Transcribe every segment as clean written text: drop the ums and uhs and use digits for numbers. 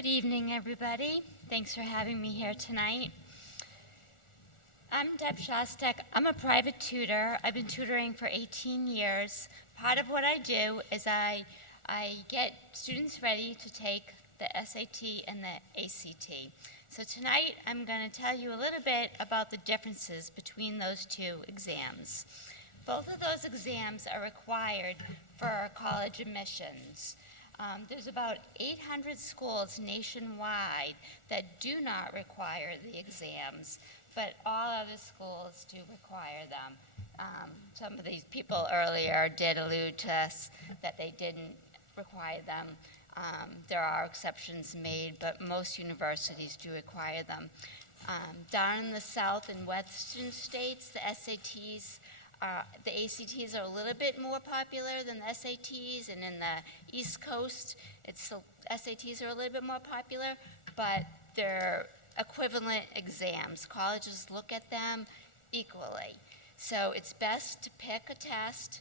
Good evening, everybody. Thanks for having me here tonight. I'm Deb Shostek. I'm a private tutor. I've been tutoring for 18 years. Part of what I do is I get students ready to take the SAT and the ACT. So tonight I'm going to tell you a little bit about the differences between those two exams. Both of those exams are required for college admissions. There's about 800 schools nationwide that do not require the exams, but all other schools do require them. Some of these people earlier did allude to us that they didn't require them. There are exceptions made, but most universities do require them. Down in the South and Western states, the ACTs are a little bit more popular than the SATs, and in the East Coast, SATs are a little bit more popular, but they're equivalent exams. Colleges look at them equally. So it's best to pick a test,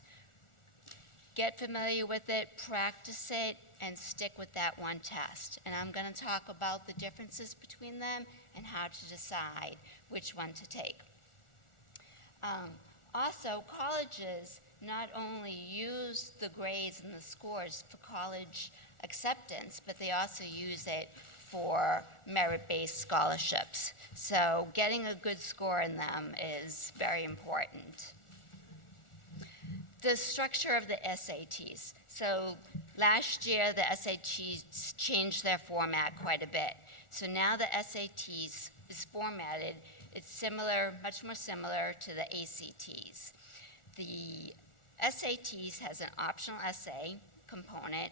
get familiar with it, practice it, and stick with that one test. And I'm going to talk about the differences between them and how to decide which one to take. Also, colleges not only use the grades and the scores for college acceptance, but they also use it for merit-based scholarships. So getting a good score in them is very important. The structure of the SATs. So last year, the SATs changed their format quite a bit. So now the SATs is formatted, it's similar, much more similar to the ACTs. The SATs has an optional essay component,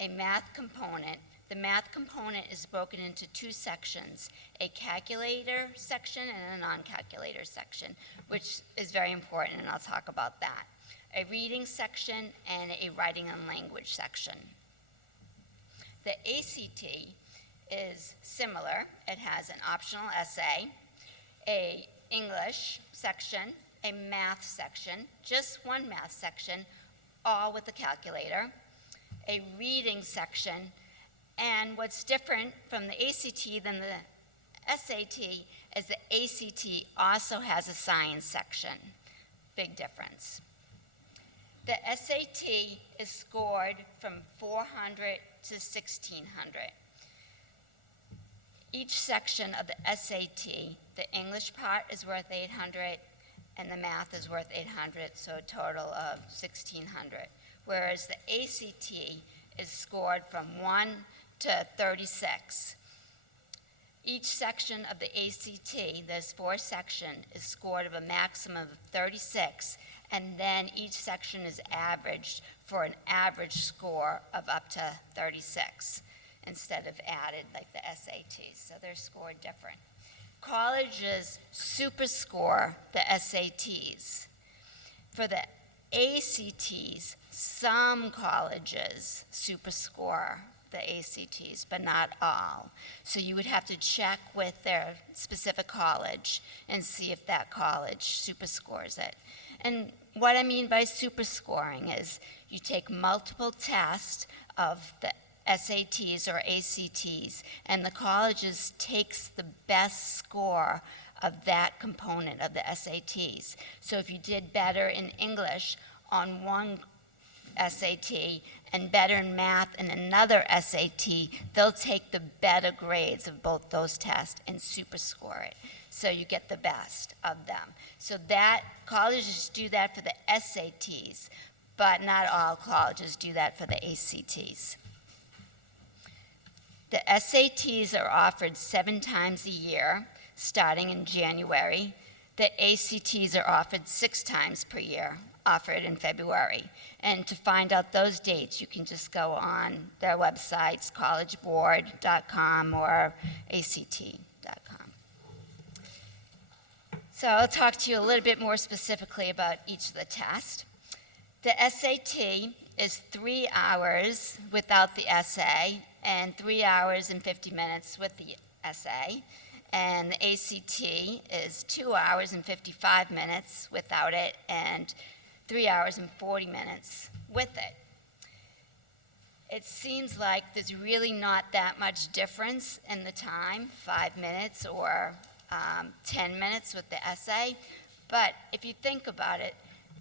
a math component. The math component is broken into two sections, a calculator section and a non-calculator section, which is very important, and I'll talk about that. A reading section and a writing and language section. The ACT is similar. It has an optional essay, a English section, a math section, just one math section, all with a calculator, a reading section, and what's different from the ACT than the SAT is the ACT also has a science section. Big difference. The SAT is scored from 400 to 1600. Each section of the SAT, the English part is worth 800 and the math is worth 800, so a total of 1600. Whereas the ACT is scored from 1 to 36. Each section of the ACT, there's 4 sections, is scored of a maximum of 36, and then each section is averaged for an average score of up to 36 instead of added like the SATs, so they're scored different. Colleges superscore the SATs. For the ACTs, some colleges superscore the ACTs, but not all. So you would have to check with their specific college and see if that college superscores it. And what I mean by superscoring is you take multiple tests of the SATs or ACTs, and the colleges takes the best score of that component of the SATs. So if you did better in English on one SAT and better in math in another SAT, they'll take the better grades of both those tests and superscore it. So you get the best of them. So that colleges do that for the SATs, but not all colleges do that for the ACTs. The SATs are offered 7 times a year, starting in January. The ACTs are offered 6 times per year, offered in February. And to find out those dates, you can just go on their websites, collegeboard.com or act.com. So I'll talk to you a little bit more specifically about each of the tests. The SAT is 3 hours without the essay and 3 hours and 50 minutes with the essay. And the ACT is 2 hours and 55 minutes without it and 3 hours and 40 minutes with it. it seems like there's really not that much difference in the time, 5 minutes or 10 minutes with the essay. But if you think about it,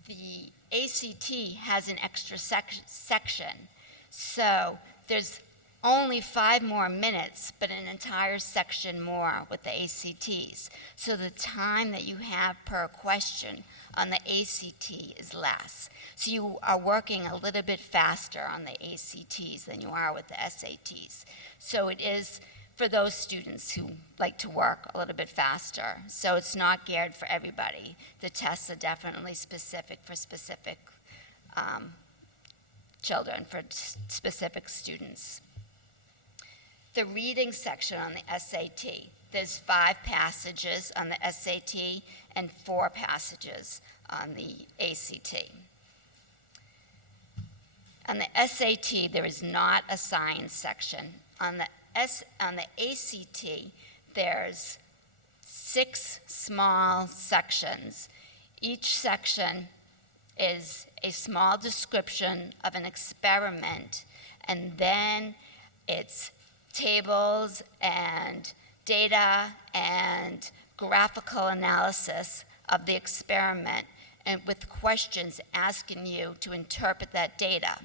the ACT has an extra section. So there's only 5 more minutes, but an entire section more with the ACTs. So the time that you have per question on the ACT is less. So you are working a little bit faster on the ACTs than you are with the SATs. So it is for those students who like to work a little bit faster. So it's not geared for everybody. The tests are definitely specific for specific children, for specific students. The reading section on the SAT, there's 5 passages on the SAT and 4 passages on the ACT. On the SAT, there is not a science section. On the ACT, there's 6 small sections. Each section is a small description of an experiment, and then it's tables and data and graphical analysis of the experiment, and with questions asking you to interpret that data.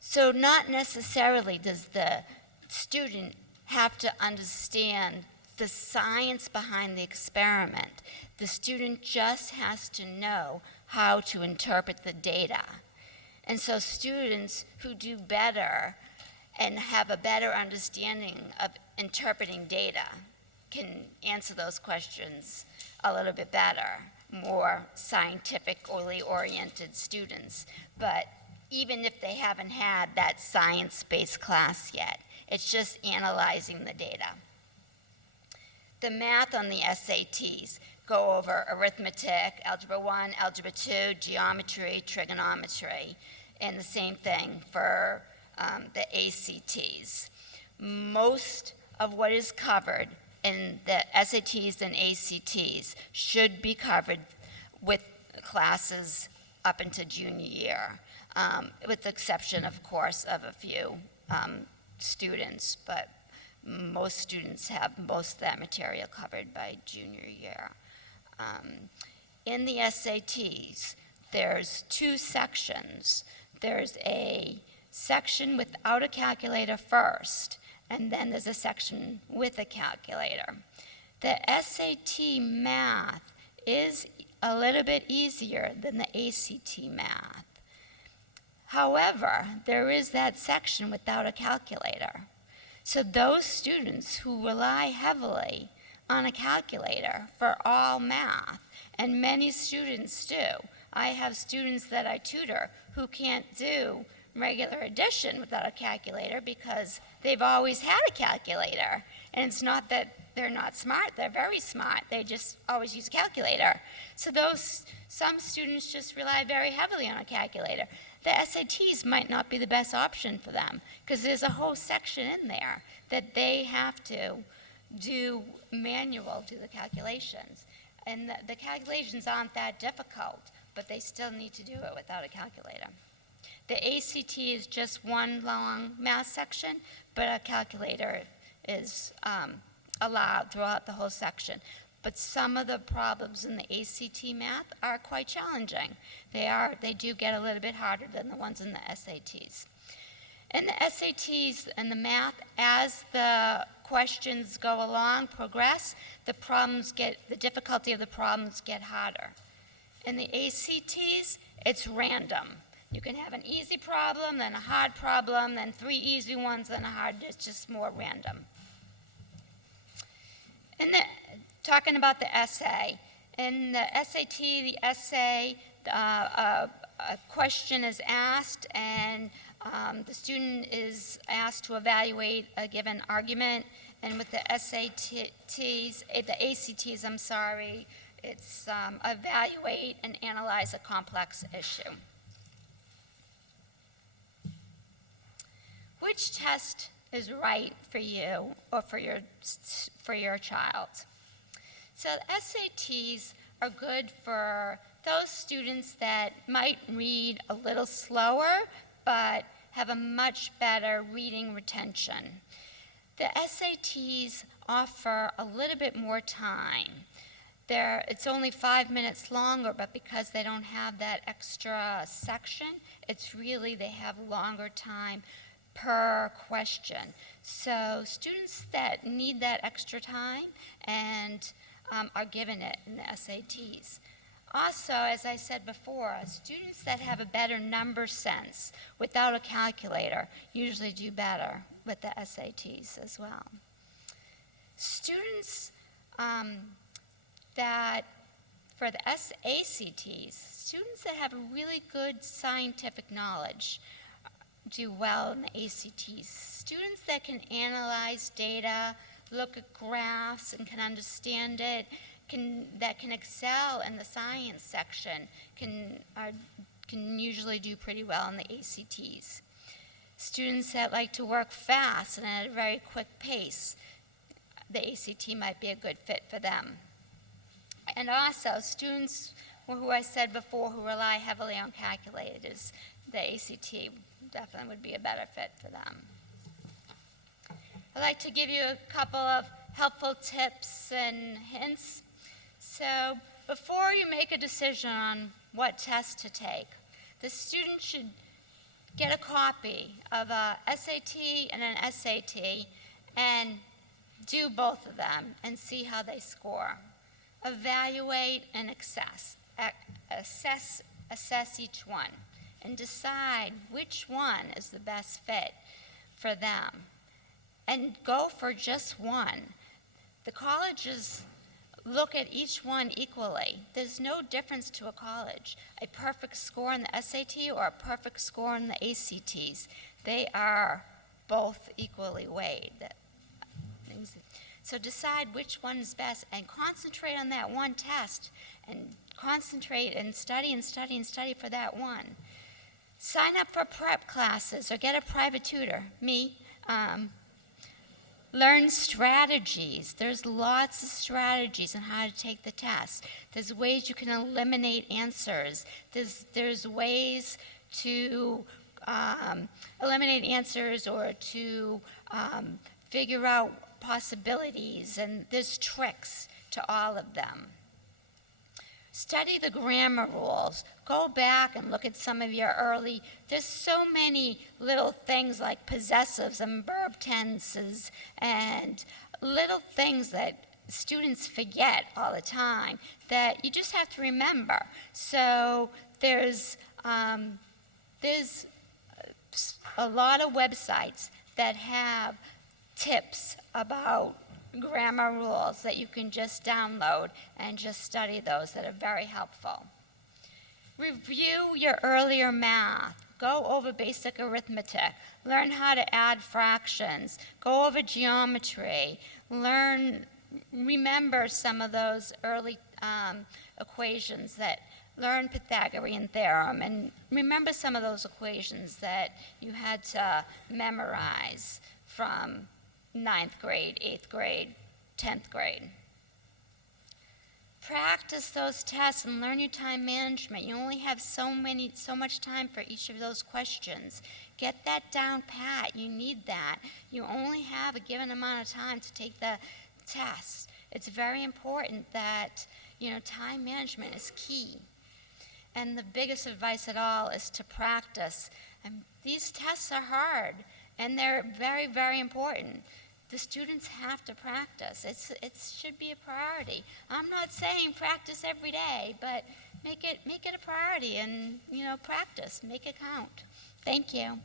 So not necessarily does the student have to understand the science behind the experiment. The student just has to know how to interpret the data. And so students who do better and have a better understanding of interpreting data can answer those questions a little bit better, more scientifically oriented students. But even if they haven't had that science-based class yet, it's just analyzing the data. The math on the SATs go over arithmetic, algebra 1, algebra 2, geometry, trigonometry, and the same thing for the ACTs. Most of what is covered in the SATs and ACTs should be covered with classes up into junior year, with the exception, of course, of a few students, but most students have most of that material covered by junior year. In the SATs, there's 2 sections. There's a section without a calculator first, and then there's a section with a calculator. The SAT math is a little bit easier than the ACT math. However, there is that section without a calculator. So those students who rely heavily on a calculator for all math, and many students do. I have students that I tutor who can't do regular addition without a calculator because they've always had a calculator. And it's not that they're not smart, they're very smart. They just always use a calculator. So some students just rely very heavily on a calculator. The SATs might not be the best option for them because there's a whole section in there that they have to do manual to the calculations. And the calculations aren't that difficult, but they still need to do it without a calculator. The ACT is just one long math section, but a calculator is allowed throughout the whole section. But some of the problems in the ACT math are quite challenging. They do get a little bit harder than the ones in the SATs. In the SATs and the math, as the questions go along, progress, the difficulty of the problems get harder. In the ACTs, it's random. You can have an easy problem, then a hard problem, then 3 easy ones, then a hard. It's just more random. Talking about the essay, in the SAT, the essay, a question is asked, and the student is asked to evaluate a given argument. And with the SATs, the ACTs, I'm sorry, it's evaluate and analyze a complex issue. Which test is right for you or for your child? So SATs are good for those students that might read a little slower but have a much better reading retention. The SATs offer a little bit more time. It's only 5 minutes longer, but because they don't have that extra section, they have longer time per question. So students that need that extra time and are given it in the SATs. Also, as I said before, students that have a better number sense without a calculator usually do better with the SATs as well. Students for the ACTs, students that have a really good scientific knowledge do well in the ACTs. Students that can analyze data, look at graphs and can understand it, that can excel in the science section can usually do pretty well in the ACTs. Students that like to work fast and at a very quick pace, the ACT might be a good fit for them. And also, students who I said before who rely heavily on calculators, the ACT definitely would be a better fit for them. I'd like to give you a couple of helpful tips and hints. So before you make a decision on what test to take, the student should get a copy of a SAT and an SAT and do both of them and see how they score. Evaluate and assess each one and decide which one is the best fit for them. And go for just one. The colleges look at each one equally. There's no difference to a college. A perfect score in the SAT or a perfect score in the ACTs. They are both equally weighed. So decide which one is best and concentrate on that one test and concentrate and study for that one. Sign up for prep classes or get a private tutor. Learn strategies. There's lots of strategies on how to take the test. There's ways you can eliminate answers. There's ways to eliminate answers or to figure out possibilities, and there's tricks to all of them. Study the grammar rules. Go back and look at some of your there's so many little things like possessives and verb tenses and little things that students forget all the time that you just have to remember. So there's a lot of websites that have tips about grammar rules that you can just download and just study those that are very helpful. Review your earlier math. Go over basic arithmetic. Learn how to add fractions. Go over geometry. Remember some of those early equations learn Pythagorean theorem, and remember some of those equations that you had to memorize from 9th grade, 8th grade, 10th grade. Practice those tests and learn your time management. You only have so much time for each of those questions. Get that down pat. You need that. You only have a given amount of time to take the test. It's very important that, time management is key. And the biggest advice at all is to practice. And these tests are hard, and they're very, very important. The students have to practice. It should be a priority. I'm not saying practice every day, but make it a priority and, practice. Make it count. Thank you.